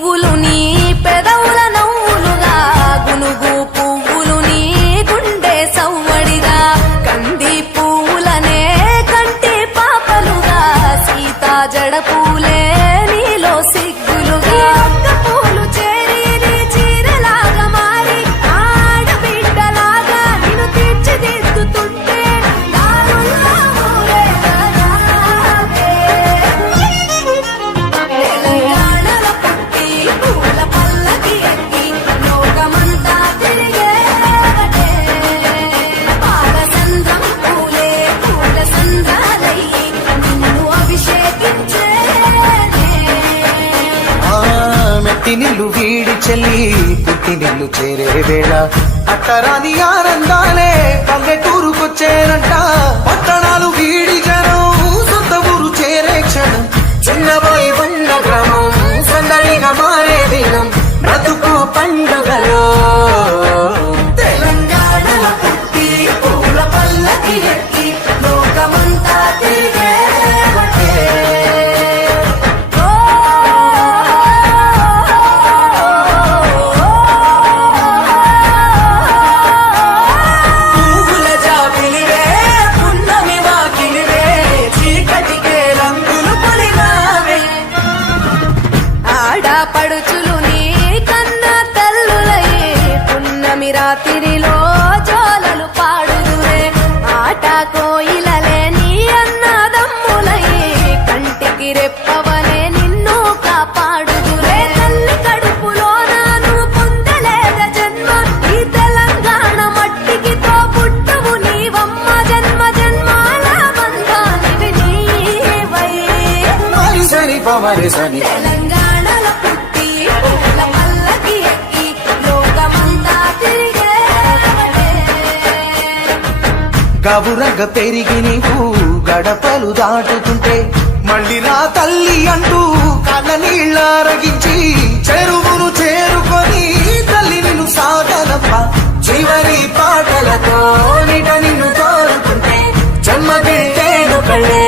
పువ్వులు నీ పెదవుల నవ్వులుగా గునుగు పువ్వులు నీ గుండె సవ్వడిగా కంది పువ్వులనే కంటి పాపలుగా సీతా జడ పూలే నీలో సిగ్గులుగా పూలు చేరి నీ చీరలాగా మారి ఆడబిడ్డలాగా నిన్ను తీర్చిదిద్దుతుంటే దారుల్లా ఊరేగానావే. తెలంగాణలో పుట్టి పూల పల్లకి ఎక్కి లోకమంతా తిరిగేవటే. పాలసంద్రం పూలే పూల సంద్రాలయ్యి నిన్ను అభిషేకించేనే. మెట్టి నిల్లు వీడి చెల్లి పుట్టి నిల్లు చేరే వేళ అట్టరాని ఆనందాలే పల్లెటూరుకొచ్చేనంట. పట్టణాలు వీడి జనం సొంత ఊరు చేరే క్షణం చిన్నబోయి ఉన్న గ్రామం సందడిగా మారే దినం బ్రతుకు పండుగలో. తెలంగాణలో పుట్టి పూల పల్లకి ఎక్కి లోకమంతా తిరిగేవటే. పువ్వుల జాబిలివే పున్నమి వాకిలివే చీకటికే రంగులు పొలిమావే. ఆడపడుచులు నీ కన్న తల్లులయ్యే పున్నమి రాత్రిలో జోలలు పాడుదురే. ఆట కోయిలలే నీ అన్నదమ్ములయ్యే కంటికి రెప్పవనే నిన్ను కాపాడుదురే. తల్లి కడుపులో నాను పొందలేద జన్మ ఈ తెలంగాణ మట్టికి తో పుట్టవు నీవమ్మ. జన్మ జన్మాల బంధానివి నీవై. మరిసని పమరిసని తెలంగాణలో పుట్టి పూల పల్లకి ఎక్కి లోకమంతా తిరిగేవటే. గవురగ పెరిగి నీవు గడపలు దాటుతుంటే మళ్ళీ రా తల్లి అంటూ కళ్ళ నీళ్ళారగించి చెరువును చేరుకొని తల్లి నిన్ను సాగనప్ప. చివరి పాటలతో నిట నిన్ను కోరుకుంటే జన్మ పెట్టేను కళ్ళే